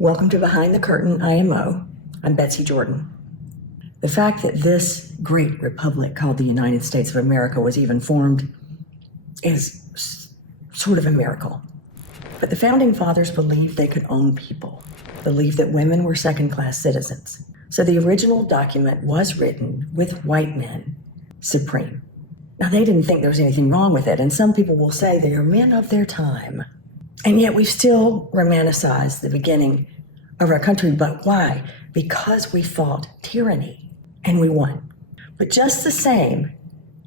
Welcome to Behind the Curtain IMO. I'm Betsy Jordan. The fact that this great republic called the United States of America was even formed is sort of a miracle. But the founding fathers believed they could own people, believed that women were second-class citizens. So the original document was written with white men supreme. Now, they didn't think there was anything wrong with it, and some people will say they are men of their time. And yet we've still romanticized the beginning of our country. But why? Because we fought tyranny and we won. But just the same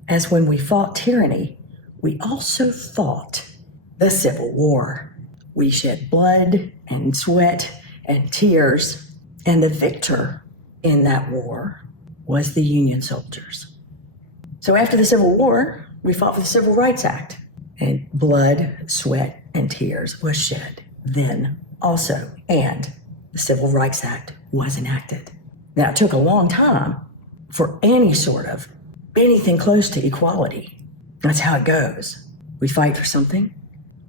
as when we fought tyranny, we also fought the Civil War. We shed blood and sweat and tears, and the victor in that war was the Union soldiers. So after the Civil War, we fought for the Civil Rights Act, and blood, sweat, and tears was shed then also, and the Civil Rights Act was enacted. Now, it took a long time for anything close to equality. That's how it goes. We fight for something,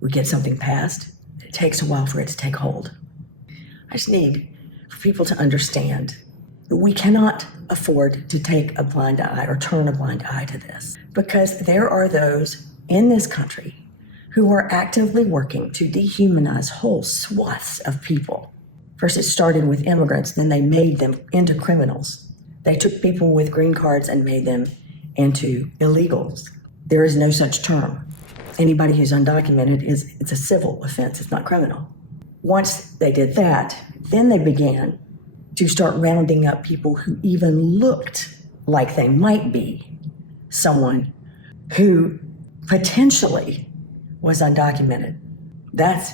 we get something passed, it takes a while for it to take hold. I just need for people to understand that we cannot afford to take a blind eye or turn a blind eye to this, because there are those in this country who are actively working to dehumanize whole swaths of people. First, it started with immigrants, then they made them into criminals. They took people with green cards and made them into illegals. There is no such term. Anybody who's undocumented it's a civil offense, it's not criminal. Once they did that, then they began to start rounding up people who even looked like they might be someone who potentially was undocumented. That's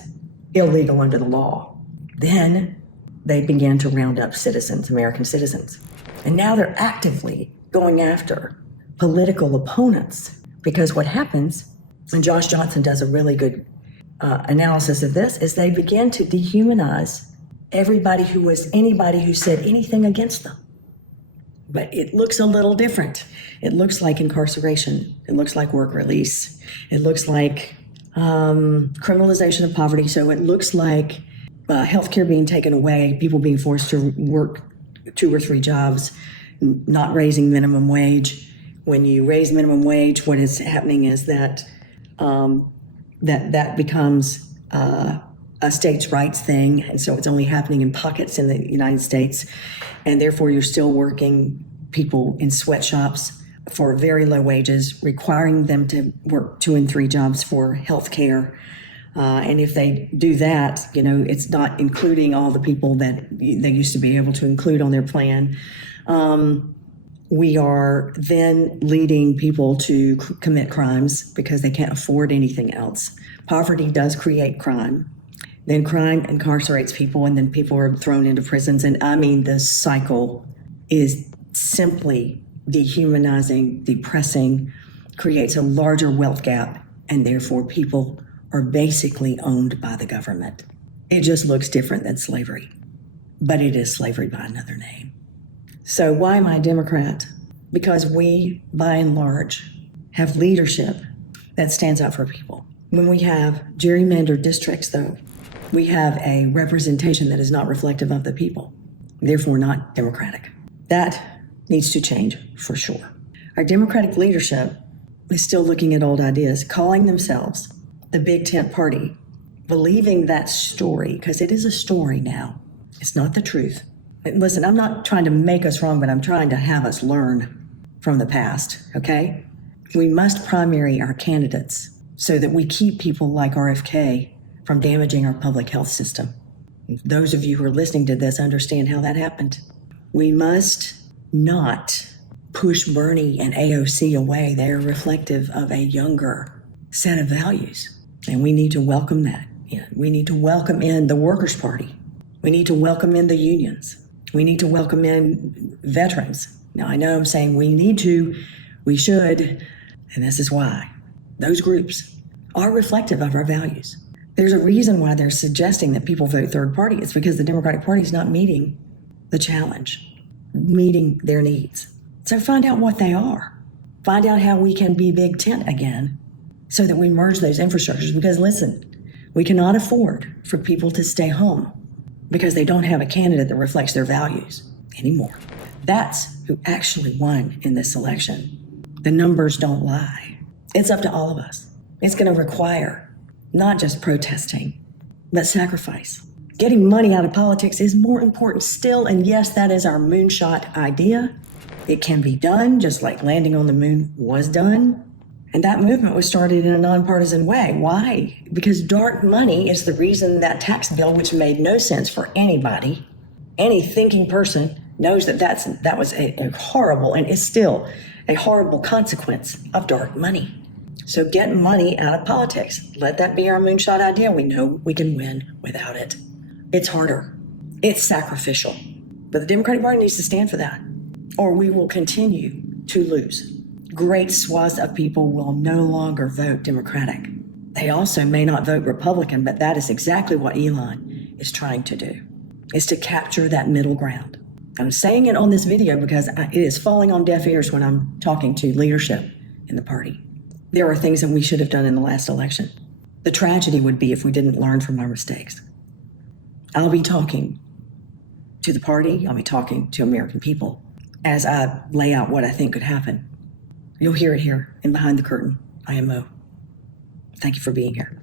illegal under the law. Then they began to round up citizens, American citizens. And now they're actively going after political opponents, because what happens, and Josh Johnson does a really good analysis of this, is they began to dehumanize anybody who said anything against them. But it looks a little different. It looks like incarceration. It looks like work release. It looks like criminalization of poverty. So it looks like healthcare being taken away, people being forced to work 2 or 3 jobs, not raising minimum wage. When you raise minimum wage, what is happening is that that becomes a states' rights thing, and so it's only happening in pockets in the United States, and therefore you're still working people in sweatshops for very low wages, requiring them to work 2 and 3 jobs for health care. And if they do that, it's not including all the people that they used to be able to include on their plan. We are then leading people to commit crimes because they can't afford anything else. Poverty does create crime. Then crime incarcerates people, and then people are thrown into prisons. And I mean, the cycle is simply dehumanizing, depressing, creates a larger wealth gap, and therefore people are basically owned by the government. It just looks different than slavery, but it is slavery by another name. So why am I a Democrat? Because we, by and large, have leadership that stands up for people. When we have gerrymandered districts, though, we have a representation that is not reflective of the people, therefore not democratic. That needs to change for sure. Our Democratic leadership is still looking at old ideas, calling themselves the Big Tent Party, believing that story, because it is a story now. It's not the truth. And listen, I'm not trying to make us wrong, but I'm trying to have us learn from the past, okay? We must primary our candidates so that we keep people like RFK from damaging our public health system. Those of you who are listening to this understand how that happened. We must not push Bernie and AOC away. They are reflective of a younger set of values, and we need to welcome that. We need to welcome in the Workers' Party. We need to welcome in the unions. We need to welcome in veterans. Now, I know I'm saying we should, and this is why. Those groups are reflective of our values. There's a reason why they're suggesting that people vote third party. It's because the Democratic Party is not meeting the challenge, meeting their needs. So find out what they are. Find out how we can be Big Tent again so that we merge those infrastructures. Because listen, we cannot afford for people to stay home because they don't have a candidate that reflects their values anymore. That's who actually won in this election. The numbers don't lie. It's up to all of us. It's going to require not just protesting, but sacrifice. Getting money out of politics is more important still, and yes, that is our moonshot idea. It can be done, just like landing on the moon was done. And that movement was started in a nonpartisan way. Why? Because dark money is the reason that tax bill, which made no sense for anybody, any thinking person knows that was a horrible, and is still a horrible consequence of dark money. So get money out of politics. Let that be our moonshot idea. We know we can win without it. It's harder. It's sacrificial. But the Democratic Party needs to stand for that, or we will continue to lose. Great swaths of people will no longer vote Democratic. They also may not vote Republican, but that is exactly what Elon is trying to do, is to capture that middle ground. I'm saying it on this video because it is falling on deaf ears when I'm talking to leadership in the party. There are things that we should have done in the last election. The tragedy would be if we didn't learn from our mistakes. I'll be talking to the party. I'll be talking to American people as I lay out what I think could happen. You'll hear it here in Behind the Curtain, IMO. Thank you for being here.